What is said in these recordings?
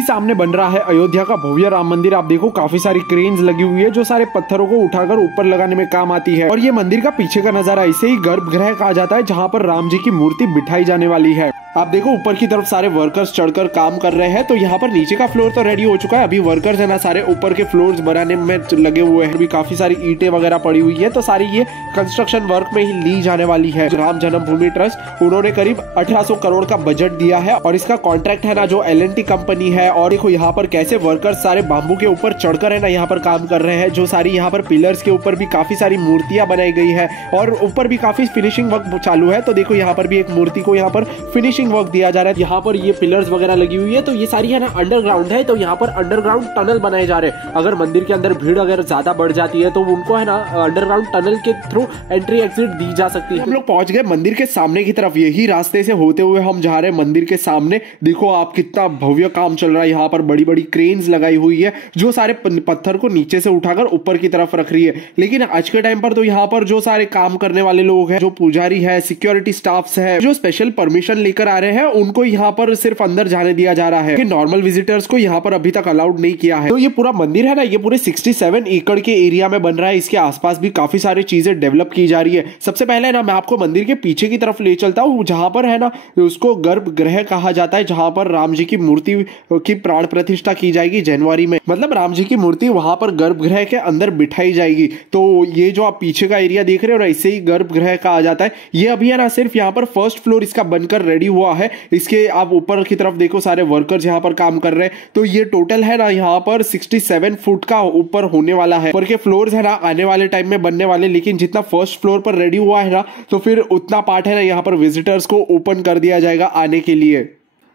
यही सामने बन रहा है अयोध्या का भव्य राम मंदिर। आप देखो काफी सारी क्रेन्स लगी हुई है जो सारे पत्थरों को उठाकर ऊपर लगाने में काम आती है। और ये मंदिर का पीछे का नजारा इसे ही गर्भगृह कहा जाता है, जहाँ पर राम जी की मूर्ति बिठाई जाने वाली है। आप देखो ऊपर की तरफ सारे वर्कर्स चढ़कर काम कर रहे हैं। तो यहाँ पर नीचे का फ्लोर तो रेडी हो चुका है, अभी वर्कर्स है ना सारे ऊपर के फ्लोर्स बनाने में लगे हुए हैं। अभी काफी सारी ईंटें वगैरह पड़ी हुई है, तो सारी ये कंस्ट्रक्शन वर्क में ही ली जाने वाली है। राम जन्मभूमि ट्रस्ट उन्होंने करीब 1800 करोड़ का बजट दिया है और इसका कॉन्ट्रैक्ट है ना जो L&T कंपनी है। और देखो यहाँ पर कैसे वर्कर्स सारे बाम्बू के ऊपर चढ़कर है ना यहाँ पर काम कर रहे हैं। जो सारी यहाँ पर पिलर्स के ऊपर भी काफी सारी मूर्तियां बनाई गई है और ऊपर भी काफी फिनिशिंग वर्क चालू है। तो देखो यहाँ पर भी एक मूर्ति को यहाँ पर फिनिशिंग वर्क दिया जा रहा है। यहाँ पर ये पिलर्स वगैरह लगी हुई है, तो ये सारी है ना अंडरग्राउंड है। तो यहाँ पर अंडरग्राउंड टनल बनाए जा रहे हैं। अगर मंदिर के अंदर भीड़ अगर ज्यादा बढ़ जाती है तो उनको है ना अंडरग्राउंड टनल के थ्रू एंट्री एग्जिट दी जा सकती है। हम लोग पहुंच गए मंदिर के सामने की तरफ, यही रास्ते से होते हुए हम जा रहे हैं मंदिर के सामने। देखो आप कितना भव्य काम चल रहा है। यहाँ पर बड़ी बड़ी क्रेन्स लगाई हुई है जो सारे पत्थर को नीचे से उठाकर ऊपर की तरफ रख रही है। लेकिन आज के टाइम पर तो यहाँ पर जो सारे काम करने वाले लोग हैं, जो पुजारी है, सिक्योरिटी स्टाफ्स है, जो स्पेशल परमिशन लेकर आ रहे हैं, उनको यहाँ पर सिर्फ अंदर जाने दिया जा रहा है कि नॉर्मल विजिटर्स को यहाँ पर अभी तक अलाउड नहीं किया है। तो ये पूरा मंदिर है ना, ये पूरे 67 एकड़ के एरिया में बन रहा है। इसके आसपास भी काफी सारी चीजें डेवलप की जा रही है। सबसे पहले ना मैं आपको मंदिर के पीछे की तरफ ले चलता हूँ, जहां पर है ना उसको गर्भगृह कहा जाता है, जहां पर राम जी की मूर्ति की प्राण प्रतिष्ठा की जाएगी जनवरी में। मतलब राम जी की मूर्ति वहां पर गर्भगृह के अंदर बिठाई जाएगी। तो ये जो आप पीछे का एरिया देख रहे हो ना, इससे ही गर्भगृह कहा जाता है। ये अभी है ना सिर्फ यहाँ पर फर्स्ट फ्लोर इसका बनकर रेडी हुआ है। इसके आप ऊपर की तरफ देखो सारे वर्कर्स यहाँ पर काम कर रहे हैं। तो ये टोटल है ना यहाँ पर 67 फुट का ऊपर होने वाला है। ऊपर के फ्लोर्स है ना आने वाले टाइम में बनने वाले, लेकिन जितना फर्स्ट फ्लोर पर रेडी हुआ है ना, तो फिर उतना पार्ट है ना यहाँ पर विजिटर्स को ओपन कर दिया जाएगा आने के लिए।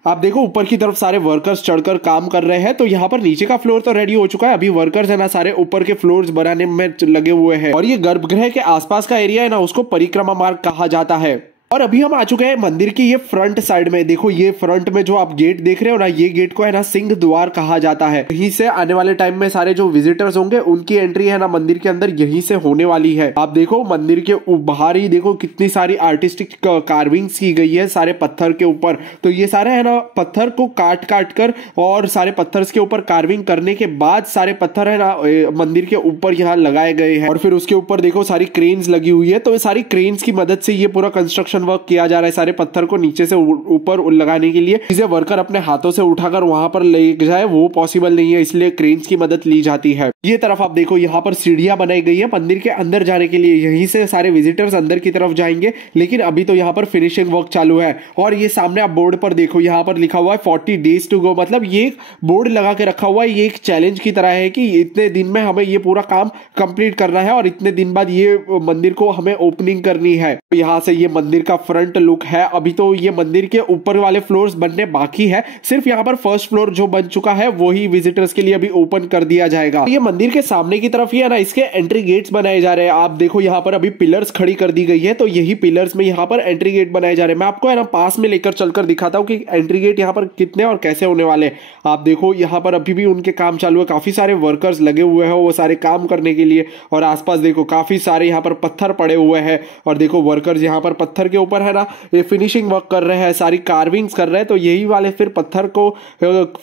आप देखो ऊपर की तरफ सारे वर्कर्स चढ़कर काम कर रहे हैं। तो यहाँ पर नीचे का फ्लोर तो रेडी हो चुका है, अभी वर्कर्स है ना सारे ऊपर के फ्लोर्स बनाने में लगे हुए हैं। और ये गर्भगृह के आसपास का एरिया है ना, उसको परिक्रमा मार्ग कहा जाता है। और अभी हम आ चुके हैं मंदिर की ये फ्रंट साइड में। देखो ये फ्रंट में जो आप गेट देख रहे हो ना, ये गेट को है ना सिंह द्वार कहा जाता है। यहीं से आने वाले टाइम में सारे जो विजिटर्स होंगे उनकी एंट्री है ना मंदिर के अंदर यहीं से होने वाली है। आप देखो मंदिर के बाहर ही देखो कितनी सारी आर्टिस्टिक कार्विंग्स की गई है सारे पत्थर के ऊपर। तो ये सारे है ना पत्थर को काट काट कर और सारे पत्थर के ऊपर कार्विंग करने के बाद सारे पत्थर है ना मंदिर के ऊपर यहाँ लगाए गए हैं। और फिर उसके ऊपर देखो सारी क्रेन्स लगी हुई है। तो सारी क्रेन्स की मदद से ये पूरा कंस्ट्रक्शन वर्क किया जा रहा है। सारे पत्थर को नीचे से ऊपर लगाने के लिए इसे वर्कर अपने हाथों से उठाकर वहां पर ले जाए वो पॉसिबल नहीं है, इसलिए क्रेन्स की मदद ली जाती है। ये तरफ आप देखो यहाँ पर सीढ़ियां बनाई गई है मंदिर के अंदर जाने के लिए। यहीं से सारे विजिटर्स अंदर की तरफ जाएंगे, लेकिन अभी तो यहाँ पर फिनिशिंग वर्क चालू है। और ये सामने आप बोर्ड पर देखो, यहाँ पर लिखा हुआ है 40 days to go। मतलब ये बोर्ड लगा के रखा हुआ है, ये एक चैलेंज की तरह है कि इतने दिन में हमें ये पूरा काम कंप्लीट करना है और इतने दिन बाद ये मंदिर को हमें ओपनिंग करनी है। यहाँ से ये मंदिर का फ्रंट लुक है। अभी तो ये मंदिर के ऊपर वाले फ्लोर्स बनने बाकी है, सिर्फ यहाँ पर फर्स्ट फ्लोर जो बन चुका है वही विजिटर्स के लिए अभी ओपन कर दिया जाएगा। ये मंदिर के सामने की तरफ ही है ना इसके एंट्री गेट्स बनाए जा रहे हैं। आप देखो यहाँ पर अभी पिलर्स खड़ी कर दी गई है, तो यही पिलर्स में यहाँ पर एंट्री गेट बनाए जा रहे हैं। मैं आपको है ना पास में लेकर चलकर दिखाता हूँ कि एंट्री गेट यहाँ पर कितने और कैसे होने वाले। आप देखो यहाँ पर अभी भी उनके काम चालू है, काफी सारे वर्कर्स लगे हुए हैं वो सारे काम करने के लिए। और आसपास देखो काफी सारे यहाँ पर पत्थर पड़े हुए हैं और देखो वर्कर्स यहाँ पर पत्थर के ऊपर है ना ये फिनिशिंग वर्क कर रहे हैं, सारी कार्विंग्स कर रहे हैं। तो यही वाले फिर पत्थर को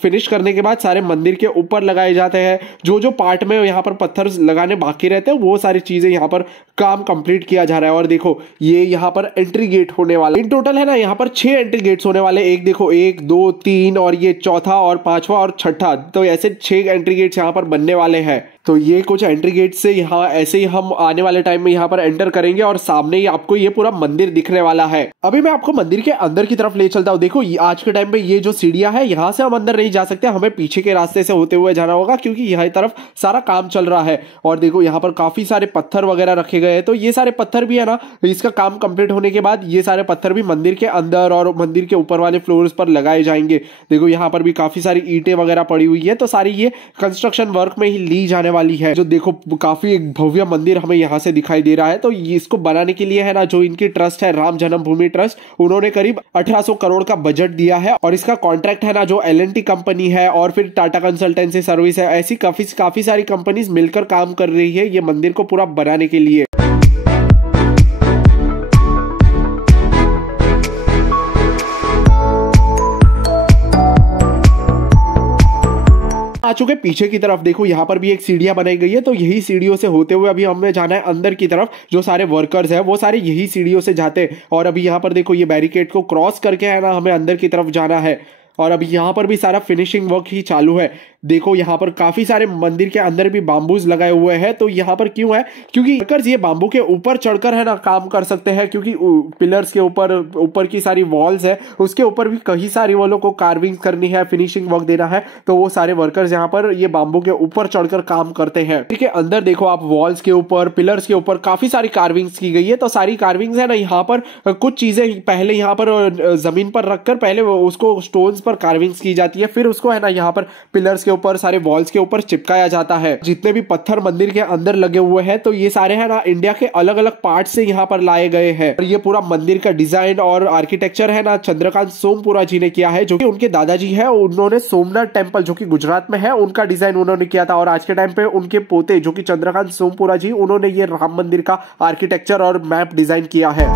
फिनिश करने के बाद सारे मंदिर के ऊपर लगाए जाते हैं। जो जो पार्ट में यहाँ पर पत्थर लगाने बाकी रहते हैं वो सारी चीजें यहाँ पर काम कंप्लीट किया जा रहा है। और देखो ये यहाँ पर एंट्री गेट होने वाला, इन टोटल है ना यहाँ पर 6 एंट्री गेट्स होने वाले। एक देखो 1 2 3 और ये चौथा और पांचवा और छठा, तो ऐसे 6 एंट्री गेट्स यहाँ पर बनने वाले हैं। तो ये कुछ एंट्री गेट से यहाँ ऐसे ही हम आने वाले टाइम में यहाँ पर एंटर करेंगे और सामने ही आपको ये पूरा मंदिर दिखने वाला है। अभी मैं आपको मंदिर के अंदर की तरफ ले चलता हूँ। देखो आज के टाइम पे ये जो सीढ़ियां है यहाँ से हम अंदर नहीं जा सकते, हमें पीछे के रास्ते से होते हुए जाना होगा क्योंकि यहाँ तरफ सारा काम चल रहा है। और देखो यहाँ पर काफी सारे पत्थर वगैरह रखे गए हैं। तो ये सारे पत्थर भी है ना इसका काम कंप्लीट होने के बाद ये सारे पत्थर भी मंदिर के अंदर और मंदिर के ऊपर वाले फ्लोर्स पर लगाए जाएंगे। देखो यहाँ पर भी काफी सारी ईंटें वगैरह पड़ी हुई है, तो सारी ये कंस्ट्रक्शन वर्क में ही ली जाने वाली है। जो देखो काफी एक भव्य मंदिर हमें यहाँ से दिखाई दे रहा है। तो इसको बनाने के लिए है ना जो इनकी ट्रस्ट है राम जन्मभूमि ट्रस्ट, उन्होंने करीब 1800 करोड़ का बजट दिया है और इसका कॉन्ट्रैक्ट है ना जो L&T कंपनी है और फिर टाटा कंसल्टेंसी सर्विस है, ऐसी काफी सारी कंपनीज मिलकर काम कर रही है ये मंदिर को पूरा बनाने के लिए। आ चुके पीछे की तरफ, देखो यहाँ पर भी एक सीढ़ियां बनाई गई है, तो यही सीढ़ियों से होते हुए अभी हमें जाना है अंदर की तरफ। जो सारे वर्कर्स है वो सारे यही सीढ़ियों से जाते हैं और अभी यहाँ पर देखो ये बैरिकेड को क्रॉस करके है ना हमें अंदर की तरफ जाना है। और अभी यहाँ पर भी सारा फिनिशिंग वर्क ही चालू है। देखो यहाँ पर काफी सारे मंदिर के अंदर भी बाम्बूज लगाए हुए हैं। तो यहाँ पर क्यों है, क्योंकि वर्कर्स ये बाम्बू के ऊपर चढ़कर है ना काम कर सकते हैं, क्योंकि पिलर्स के ऊपर की सारी वॉल्स है उसके ऊपर भी कई सारी वालों को कार्विंग करनी है, फिनिशिंग वर्क देना है, तो वो सारे वर्कर्स यहाँ पर ये बाम्बू के ऊपर चढ़कर काम करते हैं। ठीक है, अंदर देखो आप वॉल्स के ऊपर, पिलर्स के ऊपर काफी सारी कार्विंग्स की गई है। तो सारी कार्विंग्स है ना यहाँ पर कुछ चीजें पहले यहाँ पर जमीन पर रखकर पहले उसको स्टोन्स पर कार्विंग्स की जाती है, फिर उसको है ना यहाँ पर पिलर्स के ऊपर, सारे वॉल्स के ऊपर चिपकाया जाता है। जितने भी पत्थर मंदिर के अंदर लगे हुए हैं तो ये सारे है ना इंडिया के अलग अलग पार्ट से यहाँ पर लाए गए हैं। और ये पूरा मंदिर का डिजाइन और आर्किटेक्चर है ना चंद्रकांत सोमपुरा जी ने किया है, जो कि उनके दादाजी है, उन्होंने सोमनाथ टेम्पल जो कि गुजरात में है उनका डिजाइन उन्होंने किया था। और आज के टाइम पे उनके पोते जो कि चंद्रकांत सोमपुरा जी, उन्होंने ये राम मंदिर का आर्किटेक्चर और मैप डिजाइन किया है।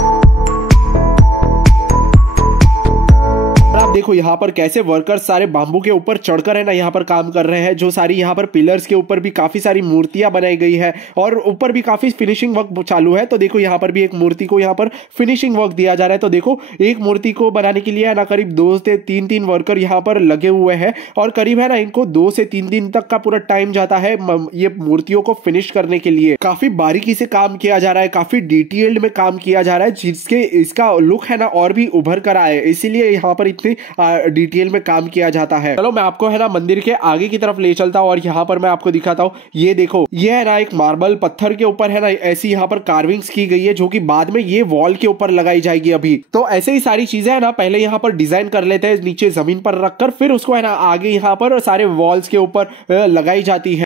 आप देखो यहाँ पर कैसे वर्कर्स सारे बाम्बू के ऊपर चढ़कर है ना यहाँ पर काम कर रहे हैं। जो सारी यहाँ पर पिलर्स के ऊपर भी काफी सारी मूर्तियां बनाई गई है और ऊपर भी काफी फिनिशिंग वर्क चालू है। तो देखो यहाँ पर भी एक मूर्ति को यहाँ पर फिनिशिंग वर्क दिया जा रहा है। तो देखो एक मूर्ति को बनाने के लिए है ना करीब 2 से 3 वर्कर यहाँ पर लगे हुए हैं और करीब है ना इनको 2 से 3 दिन तक का पूरा टाइम जाता है ये मूर्तियों को फिनिश करने के लिए। काफी बारीकी से काम किया जा रहा है, काफी डिटेल्ड में काम किया जा रहा है, जिसके इसका लुक है ना और भी उभर कर आए, इसीलिए यहाँ पर इतनी डिटेल में काम किया जाता है। चलो मैं आपको है ना मंदिर के आगे की तरफ ले चलता हूं और यहाँ पर मैं आपको दिखाता हूँ। ये देखो ये है ना एक मार्बल पत्थर के ऊपर है ना ऐसी यहाँ पर कार्विंग्स की गई है, जो कि बाद में ये वॉल के ऊपर लगाई जाएगी। अभी तो ऐसे ही सारी चीजें है ना पहले यहाँ पर डिजाइन कर लेते हैं नीचे जमीन पर रखकर, फिर उसको है ना आगे यहाँ पर सारे वॉल्स के ऊपर लगाई जाती है।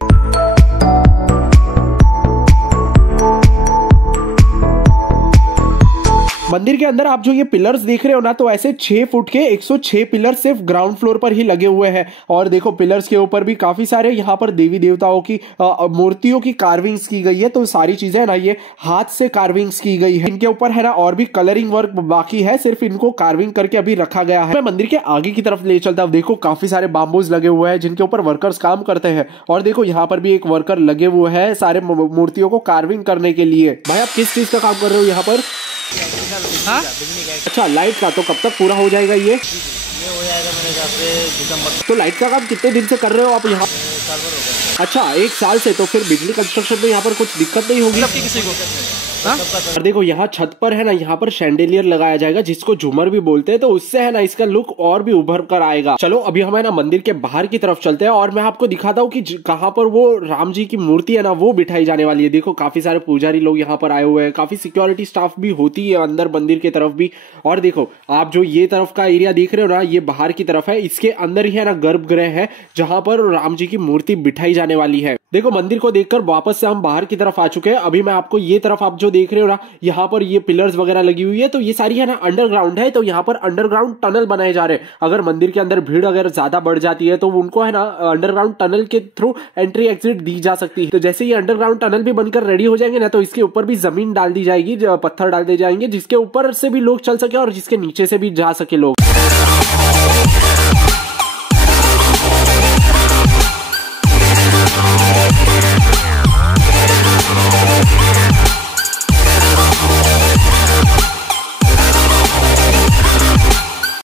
मंदिर के अंदर आप जो ये पिलर्स देख रहे हो ना, तो ऐसे 6 फुट के 106 पिलर सिर्फ ग्राउंड फ्लोर पर ही लगे हुए हैं। और देखो पिलर्स के ऊपर भी काफी सारे यहाँ पर देवी देवताओं की मूर्तियों की कार्विंग्स की गई है। तो सारी चीजें ना ये हाथ से कार्विंग्स की गई है। इनके ऊपर है ना और भी कलरिंग वर्क बाकी है, सिर्फ इनको कार्विंग करके अभी रखा गया है। मैं मंदिर के आगे की तरफ ले चलता हूँ। देखो काफी सारे बाम्बूज लगे हुए हैं जिनके ऊपर वर्कर्स काम करते हैं। और देखो यहाँ पर भी एक वर्कर लगे हुए हैं सारे मूर्तियों को कार्विंग करने के लिए। भाई आप किस चीज का काम कर रहे हो यहाँ पर? हाँ? अच्छा लाइट का, तो कब तक पूरा हो जाएगा ये हो जाएगा मेरे हिसाब से दिसंबर। तो लाइट का काम कितने दिन से कर रहे हो आप यहाँ? अच्छा 1 साल से। तो फिर बिजली कंस्ट्रक्शन में यहाँ पर कुछ दिक्कत नहीं होगी किसी को? और देखो यहाँ छत पर है ना यहाँ पर शैंडेलियर लगाया जाएगा, जिसको झूमर भी बोलते हैं, तो उससे है ना इसका लुक और भी उभर कर आएगा। चलो अभी हम है ना मंदिर के बाहर की तरफ चलते हैं और मैं आपको दिखाता हूँ कि कहाँ पर वो राम जी की मूर्ति है ना वो बिठाई जाने वाली है। देखो काफी सारे पुजारी लोग यहाँ पर आए हुए हैं, काफी सिक्योरिटी स्टाफ भी होती है अंदर मंदिर की तरफ भी। और देखो आप जो ये तरफ का एरिया देख रहे हो ना, ये बाहर की तरफ है, इसके अंदर ही है ना गर्भगृह है जहां पर राम जी की मूर्ति बिठाई जाने वाली है। देखो मंदिर को देखकर वापस से हम बाहर की तरफ आ चुके हैं। अभी मैं आपको ये तरफ आप जो देख रहे हो ना, यहाँ पर ये पिलर्स वगैरह लगी हुई है, तो ये सारी है ना अंडरग्राउंड है। तो यहाँ पर अंडरग्राउंड टनल बनाए जा रहे हैं। अगर मंदिर के अंदर भीड़ अगर ज्यादा बढ़ जाती है तो उनको है ना अंडरग्राउंड टनल के थ्रू एंट्री एग्जिट दी जा सकती है। तो जैसे ये अंडरग्राउंड टनल भी बनकर रेडी हो जाएंगे ना, तो इसके ऊपर भी जमीन डाल दी जाएगी, पत्थर डाल दिए जाएंगे, जिसके ऊपर से भी लोग चल सके और जिसके नीचे से भी जा सके लोग।